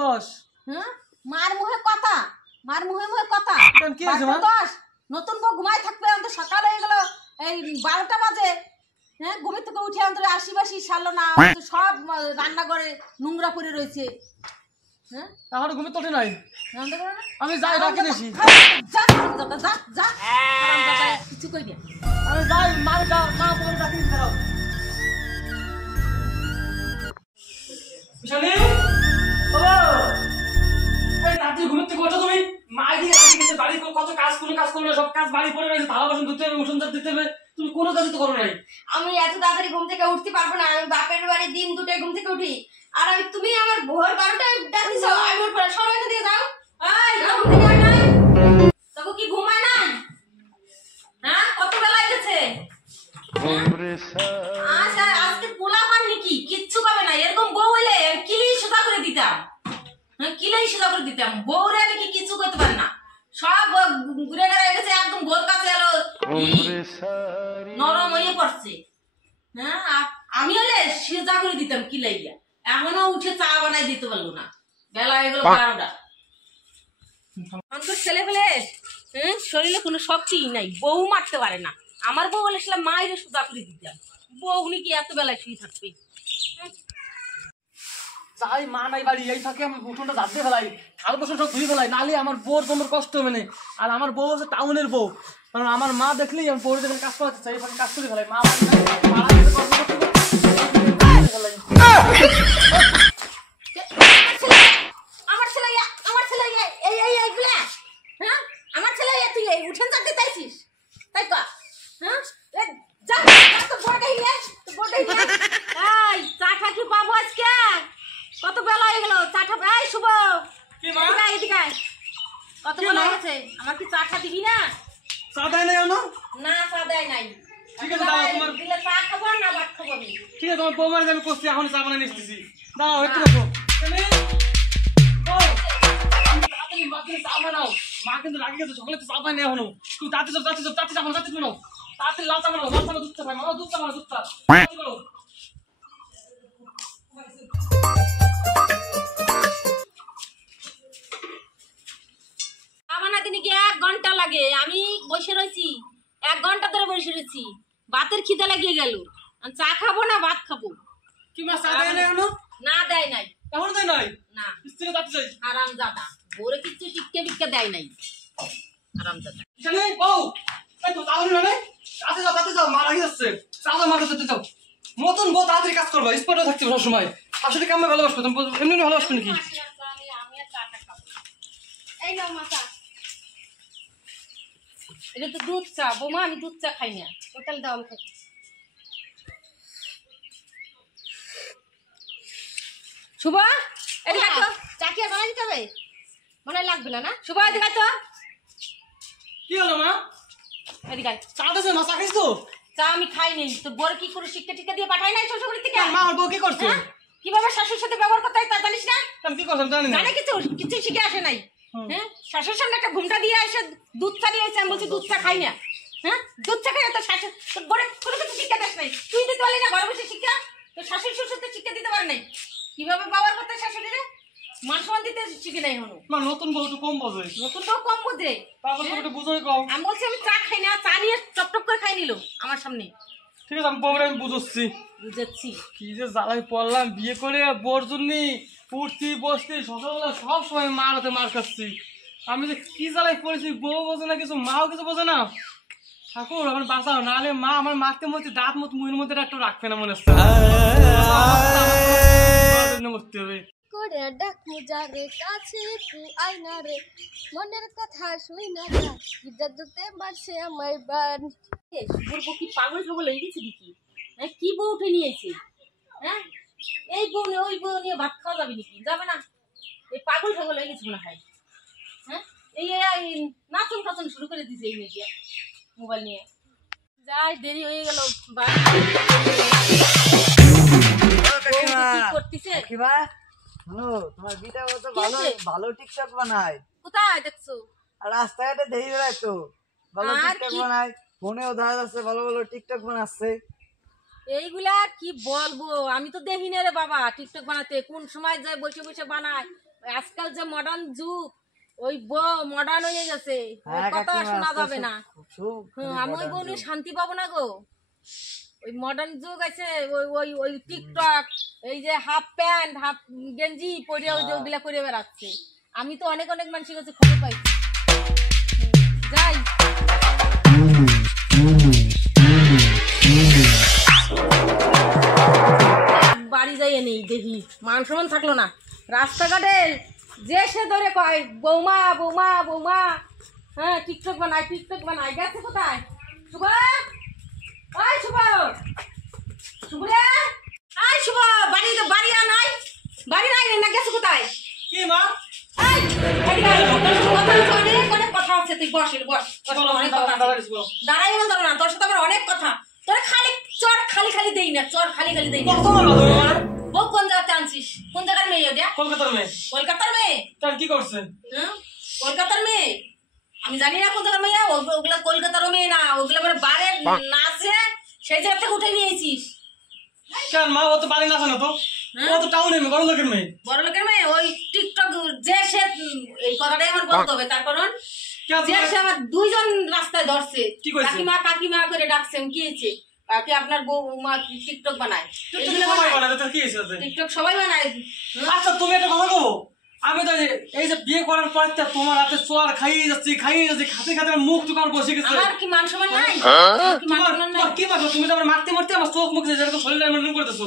10। হ্যাঁ মার মুখে কথা, মার মুখে মুখে কথা। কি হয়েছে মা? 10 নতুন বউ ঘুমাই থাকবে, আমাদের সকাল হয়ে গেল এই 12টা বাজে। হ্যাঁ ঘুমের থেকে উঠে আমাদের আশিবাসি সারলো না, সব রান্নাঘরে নোংরা পড়ে রয়েছে। হ্যাঁ এখন ঘুমে তো ওঠে নাই, আমি যাই রাখি দিয়েছি। কিছু কই না, আমি যাই মা বলে রাখি দিতে দাও। বিশালী ও এই রাতে ঘুমে থেকে ওঠো তুমি। মা দিয়ে রাখি গেছে, বাড়ি কত কাজ, কোনো কাজ করো না, সব কাজ বাড়ি পড়ে রয়েছে, থালা বাসন ধুতে হবে, উঠোন ঝাড় দিতে হবে, তুমি কোনো কাজ তো করো নাই। আমি এত তাড়াতাড়ি ঘুম থেকে উঠতে পারবো না, আমি বাপের বাড়ি দিন দুটায় ঘুম থেকে উঠি। আর আমি তুমি আমার ভোর 12টায় ডাকতেছ, আমি ভোর পড়া সবাই এখান থেকে যাও। এই ঘুম থেকে আয় নাই, তখন কি ঘুমায় না? হ্যাঁ কত বেলা হয়ে গেছে? আচ্ছা আজকে পোলা পাননি কি কিচ্ছু পাবে না, এরকম বউ হইলে কিলেই সোজা করে দিতাম। হ্যাঁ কিলেই সোজা করে দিতাম, বউরে আমি কি কিছু করতে পারে না, সব ঘুরে ঘুরে গেছে, একদম ভোর কাছে এলো নরম হয়ে পড়ছে। হ্যাঁ আমি হলে সোজা করে দিতাম কিলাইয়া, এখনো উঠে চা বানাই দিতে পারলো না, বেলা হয়ে গেল 12টা। ছেলে পেলে শরীরে কোনো শক্তি নাই, বউ মারতে পারে না। আমার বউ বলে মায়ের সোজা করে দিতাম, বউ কি এত বেলায় শুয়ে থাকবে? যাই মা নাই বাড়ি, এই ফাঁকে আমি উঠোনটা ঝাড় দিয়ে ফেলাই, থাল বাসন সব ধুয়ে ফেলাই, নাহলে আমার বউর তোমার কষ্ট হবে না। আর আমার বউ হচ্ছে টাউনের বউ, কারণ আমার মা দেখলেই আমি বউরে যখন কাজ করাতে চাই, এই ফাঁকে কাজ করে ফেলাই। মা আমার ছেলে হ্যাঁ আমার ছেলে তুই উঠেন চাকরি চাইছিস তাই তো? হ্যাঁ যা তো বড়টাই নিয়ে তো বড়টাই নিয়ে এই চাটা কি পাবো আজকে? কত বেলা হয়ে গেল, চাটা এই শুভ কি মা এদিকে কত বেলা হয়ে গেছে, আমার কি চাটা দিবি না? চা দেয় নাই না? না চা দেয় নাই। ঠিক আছে দাও, তোমার দিলে চা খাবো না ভাত খাবো আমি। ঠিক আছে তোমার বৌমার আমি করছি, এখন চা বানিয়ে নিতেছি, দাও একটু রাখো। চা বানাও, মা কিন্তু রাগি গেছে, সকালে তো চা বানিয়ে এখনো। তুমি তাতে যাও তাড়াতাড়ি লাল চা বানাও, লাল চা দুধ চা খাই, মামা দুধ চা বানাও, দুধ চা কি 1 ঘন্টা লাগে, আমি বসে রয়েছি 1 ঘন্টা ধরে বসে রয়েছি, ভাতের খিদে লাগিয়ে গেল, চা খাবো না ভাত খাবো। কি মা চা দেয় নাই এখনো? না দেয় নাই, এখনো দেয় নাই? না স্ত্রী যাচ্ছে চাই আরাম দাদা ওরে কিছু শিক্ষা বিক্ষা দেয় নাই, আরাম দাদা। চলে বউ এই তো তাহলে না তাতে যাও মা রাগি যাচ্ছে, চা দাও মাকে সাথে যাও। মতন বউ তাড়াতাড়ি কাজ করবা, স্পটে থাকতে সব সময়, আসলে কামে ভালোবাসবো, তুমি এমনি ভালোবাসবো নাকি? আমি আর চাটা খাবো। এই নাও মা চা, এটা তো দুধ চা বৌমা, আমি দুধ চা খাই না, ওটাল দাও আমি খাই। শুভ এদিকে তো চা কি আর বানাই দিতে হবে, মনে লাগবে না না? শুভ এদিকে তো। কি হলো মা? এদিকে চা দিয়েছে মা, চা খাইছ তো? চা আমি খাইনি, তো বড় কি করে শিক্ষা টিকা দিয়ে পাঠাই নাই শ্বশুরবাড়ি থেকে? মা আর বউ কি করছে? কিভাবে শাশুর সাথে ব্যবহার করতে হয় তা জানিস না? আমি কি করছিলাম জানি না, জানে কিছু শিখে আসে নাই। হ্যাঁ শাশুর সামনে একটা ঘুমটা দিয়ে এসে দুধ চা দিয়ে এসে আমি বলছি দুধ চা খাই না। হ্যাঁ দুধ চা খাই না, তো শাশুর তোর বড় কোনো কিছু শিক্ষা দেশ নাই, তুই দিতে পারলি না ঘরে বসে শিক্ষা, তো শাশুর শ্বশুর তো শিক্ষা দিতে পারে নাই, কিভাবে ব্যবহার করতে শাশুড়িরে মান সম্মান দিতে শিখে নাই হলো। মা নতুন বউ একটু কম বোঝে, নতুন বউ কম বোঝে, তারপর একটু বুঝোই কম। আমি বলছি আমি চা খাই না, চা নিয়ে টপ করে খাই নিল আমার সামনে। ঠিক আছে আমি বউরে আমি বুঝাচ্ছি, বুঝাচ্ছি কি যে জ্বালাই পড়লাম বিয়ে করে, বোর জন্য উঠছি বসছি সকালবেলা সব সময় মার হাতে মার খাচ্ছি, আমি যে কি জ্বালাই পড়েছি, বউ বোঝে না কিছু, মাও কিছু বোঝে না। ঠাকুর আমার বাঁচাও, নাহলে মা আমার মারতে মরতে দাঁত মত মুখের মধ্যে একটু রাখবে না মনে হচ্ছে, মরতে হবে। করে ডাকু যারে কাছে তুই আয়না রে, মনের কথা শুই না যা, ইজ্জত দিতে মারছে আমায় বান। বলবো কি পাগল ঠাগল হয়ে গেছে নাকি? হ্যাঁ কি বউ উঠে নিয়েছে? হ্যাঁ এই বউ নিয়ে ওই বউ নিয়ে ভাত খাওয়া যাবে নাকি? যাবে না, এই পাগল ঠাগল হয়ে গেছে মনে হয়। হ্যাঁ এই নাচন কাচন শুরু করে দিয়েছে এই মেয়ে মোবাইল নিয়ে। যাই দেরি হয়ে গেল, করতেছে তোমার ভিডিও তো ভালো ভালো টিকটক বানায়, কোথায় দেখছো? আর রাস্তাঘাটে দেখি বেড়ায় তো ভালো টিকটক বানায়, ফোনেও দেখা যাচ্ছে ভালো ভালো টিকটক বানাচ্ছে। এইগুলা কি বলবো, আমি তো দেখি না রে বাবা টিকটক বানাতে, কোন সময় যায় বসে বসে বানায়, আজকাল যে মডার্ন যুগ, ওই বউ মডার্ন হয়ে গেছে, ওই হ্যাঁ কথা কাকিমা, শোনা আস্তে যাবে আস্তে না। খুব আমি ওই বউ নিয়ে শান্তি পাবো না গো। ওই মডার্ন যুগ আছে, ওই ওই ওই টিকটক, এই যে হাফ প্যান্ট হাফ গেঞ্জি পরে ওই যে ওগুলা করে বেড়াচ্ছে। আমি তো অনেক অনেক মানুষের কাছে খবর পাইছি। যাই বাড়ি যাই নেই, দেখি মান সম্মান থাকলো না। রাস্তাঘাটে যে সে ধরে কয় বৌমা বৌমা বৌমা, হ্যাঁ টিকটক বানাই টিকটক বানাই। গেছে কোথায় শুভ? ওই শুভ, শুভ রে, আই শুভ, বাড়ি তো বাড়ি আর নাই, বাড়ি নাই না, গেছে কোথায়? কি মা? এই, এদিকে আয়, অনেক কথা আছে, তুই বস বস, অনেক কথা আছে। দাঁড়াই বলতো না, তোর সাথে আমার অনেক কথা। তোর খালি চর খালি খালি দেই না, চর খালি খালি দেই না। কত বলো তুমি আমার? বউ কোন জায়গাতে আনছিস? কোন জায়গার মেয়ে ওটা? কলকাতার মেয়ে। কলকাতার মেয়ে? তার কি করছে? হ্যাঁ কলকাতার মেয়ে? আমি জানি না কোন জায়গার মেয়ে। ওগুলা কলকাতারও মেয়ে না, ওগুলা মানে বারে নাচে সেই জায়গা থেকে উঠে নিয়েছিস। কেন মা, ও তো বাড়ি নাচে না তো, ও তো টাউনে মেয়ে, বড় লোকের মেয়ে। বড় লোকের মেয়ে? ওই টিকটক যে সে, এই কথাটাই আমার বলতে হবে। তার কারণ কেন যে সে আমার দুইজন রাস্তায় ধরছে, কি কইছে? কাকিমা কাকিমা করে ডাকছেন, কি হয়েছে? কি আপনার বৌমা টিকটক বানায়? এগুলো সবাই বানায়? বলে, তার কি হয়েছে তাতে? টিকটক সবাই বানায়। আচ্ছা তুমি একটা কথা কবো, আমি তো এই যে বিয়ে করার পর থেকে তোমার হাতে চোয়ার খাইয়ে যাচ্ছি খাতে খাতে আমার মুখ টুকার বসে গেছে। আমার কি মান সম্মান নাই? আমার কি মান তোমার সম্মান নাই? তোমার কি মারছো? তুমি তো আমার মারতে মারতে আমার চোখ মুখ যেরকম শরীর এমন করতেছো।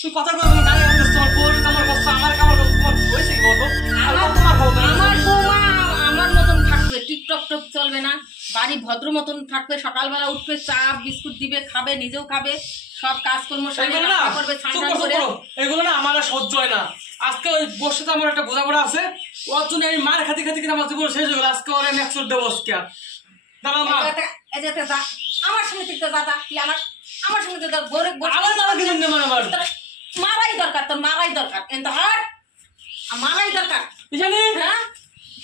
তুমি কথা বলে তোমার গায়ে হাত তোমার বউর কামড় করছো, আমার কামড় করছো, তোমার হয়েছে কি বলতো? আমার তোমার বউ না? আমার বৌমা আমার মতন থাকবে, টিকটক টক চলবে না, বাড়ি ভদ্র মতন থাকবে, সকালবেলা উঠবে, চা বিস্কুট দিবে, খাবে, নিজেও খাবে, সব কাজকর্ম সারিয়ে এগুলো না, রান্না করবে, চুপ স্নান করো, করে। চুপ করো। এগুলো না আমার আর সহ্য হয় না। আজকে ওই বসে তো আমার একটা বোঝাপড়া আছে, ওর জন্য আমি মার খাতে খাতে কিন্তু আমার জীবন শেষ হয়ে গেল। আজকে ওর আমি 100 দেবো আজকে। দাঁড়াও মা, এই যে যা, আমার সঙ্গে থেকে যা, কি আমার সঙ্গে যা, গরে আবার তারা কিছু নেই মানে আমার মারাই দরকার, তোর মারাই দরকার, কিন্তু হাট মারাই দরকার। জানি হ্যাঁ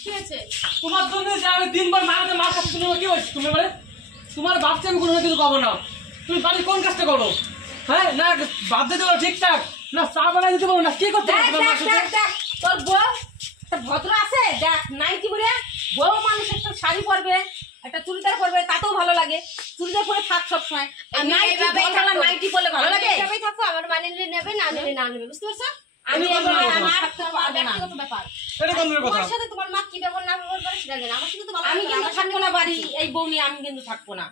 কি হয়েছে? তোমার জন্য যে আমি দিনবার মারাতে মার খাচ্ছি, তুমি কি হয়েছে? তুমি বলে তোমার বাচ্চা আমি কোনো কিছু পাবো না। তুমি বাড়ির কোন কাজটা করো? হ্যাঁ না বাদ দিতে পারো ঠিকঠাক না, চা বানাই দিতে পারো না, কি করতে দেখ পারো তোমার মার দেখ সাথে? দেখ দেখ, তোর বউ একটা ভদ্র আছে, দেখ নাইটি পরে বউ মানুষ একটা শাড়ি পরবে, একটা চুড়িদার পরবে, তাতেও ভালো লাগে। চুড়িদার পরে থাক সবসময়, আমি এইভাবেই থাকবো। নাইটি পরলে ভালো লাগে। এইভাবেই থাকো, আমার মানে নিলে নেবে, না নিলে না নেবে, বুঝতে পারছো? আমি এটা কোন এইভাবে কথা? থাকতে পারবো না। ব্যক্তিগত ব্যাপার। এটা কোন কথা? তোমার সাথে তোমার মা কি ব্যবহার না ব্যবহার করে সেটা জানি না। আমার সাথে তো ভালো আমি ব্যবহার, কিন্তু আমার থাকবো না বাড়ি, এই বউ নিয়ে আমি কিন্তু থাকবো না।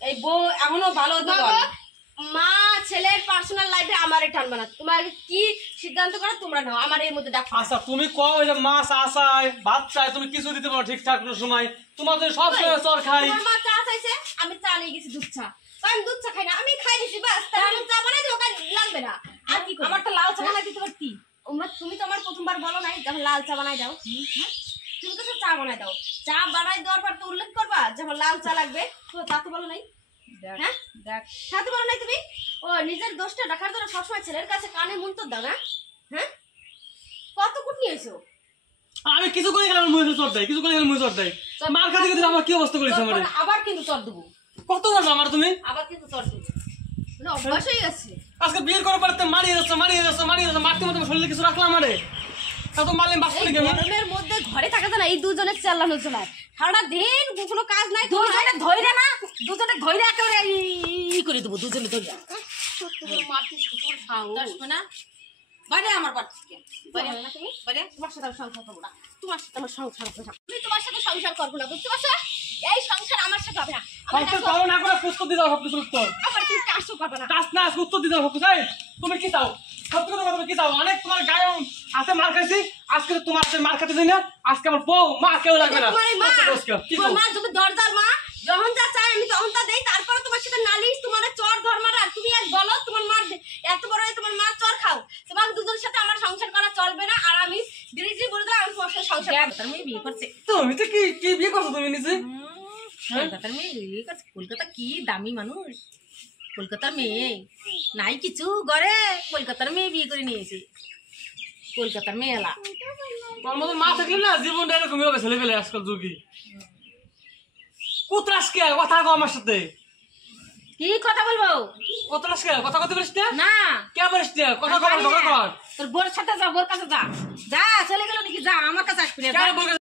এই বউ এখনো ভালো হতে বাবা, পারে। মা ছেলের পার্সোনাল লাইফে আমারে টানবে না। তোমার কি সিদ্ধান্ত করো তোমরা নাও, আমার এর মধ্যে দেখো। আচ্ছা তুমি কও ওই যে মাছ আসায় ভাত চাই, তুমি কিছু দিতে পারো ঠিকঠাক কোনো সময়? তোমার জন্য সব সময় চর খাই। তোমার মা চা চাইছে, আমি চা নিয়ে গেছি দুধ চা। আমি দুধ চা খাই না, আমি খাই দিছি বাস। তার আমি চা বানাই দেবো, কাজ লাগবে না। আর কি করবো? আমার তো লাল চা বানাই দিতে পারতি। তুমি তো আমার প্রথমবার বলো নাই যখন লাল চা বানাই দাও। হ্যাঁ? তুমি তো চা বানাই দাও, চা বানাই দেওয়ার পর তো উল্লেখ করবা যখন লাল চা লাগবে। তো তা তো বলো নাই। হ্যাঁ দেখ তা তো বলো নাই তুমি। ও নিজের দোষটা রাখার জন্য সবসময় ছেলের কাছে কানে মুনতো দাও না। হ্যাঁ কত কুটনি হয়েছো? আমি কিছু করে গেলাম মুখে চর দেয়, কিছু করে গেলাম মুখে চর দেয়। মার খাতে খাতে আমার কি অবস্থা করেছে আমার? আবার কিন্তু চর দেবো, কত বলছো আমার তুমি? আবার কিন্তু চর দেবো। মানে অভ্যাস হয়ে গেছে। আজকে বিয়ের করার পর মারিয়ে যাচ্ছে মারতে মতো শরীরে কিছু রাখলাম আমারে, তা তো মারলে বাঁচতে এই কেমন? গরমের মধ্যে ঘরে থাকে না, এই দুজনের চালানো চলায় সারা দিন কোনো কাজ নাই। দুজনে ধইরে না, দুজনে ধইরে একেবারে ই করে দেবো, দুজনে ধইরে। মারতে শুকুর খাও না বাইরে আমার বাড়ি থেকে বাইরে না তুমি। বাইরে। তোমার সাথে আমি সংসার করবো না, তোমার সাথে আমার সংসার করবো না। আমি তোমার সাথে সংসার করবো না, বুঝতে পারছো? এই সংসার আমার সাথে হবে না। সংসার করো না করে পুষ্প দিতে হবে, সবকিছু উত্তর আমার তুমি কাজও করবে না। কাজ না আজকে উত্তর দিতে হবে সবকিছু। এই, তুমি কি চাও? সত্যি কথা তুমি কি চাও? অনেক তোমার গায়ে হাতে মার খাইছি, আজকে তো তোমার হাতে মার খাইতে চাই না। আজকে আমার বউ মা কেউ লাগবে না। তোমার এই মা, আচ্ছা, দোষ কি? কি তোমার চাও? মা তুমি দরজার মা, যখন যা চাই আমি তখন তা দেই। তারপরে তোমার সাথে নালিশ, তোমার চর ঘর মারা। তুমি এক বলো তোমার মা এত বড় হয়ে তোমার মা চর খাও। তোমার দুজনের সাথে আমার সংসার করা চলবে না। আর আমি ডিরেক্টলি বলে দিলাম আমি তোমার সাথে সংসার করবো না। তার মেয়ে বিয়ে করছে। তুমি তো কি কি বিয়ে করছো তুমি নিজে? কলকাতার মেয়ে বিয়ে করছে। কলকাতা কি দামি মানুষ, কলকাতার মেয়ে নাই কিছু ঘরে, কলকাতার মেয়ে বিয়ে করে নিয়েছে, কলকাতার মেয়েলা। তোর মতো মা থাকলে না জীবনটা এরকমই হবে ছেলে পেলে আজকাল যুগে। কুতরাসকে কথা কও আমার সাথে। কি কথা বলবো? কুতরাসকে কথা কইতে পারিস না? না কে পারিস না? কথা কর, কথা কর। তোর বোর সাথে যা, বোর কাছে যা, যা চলে গেল নাকি, যা নিয়ে কেন যা। বলকে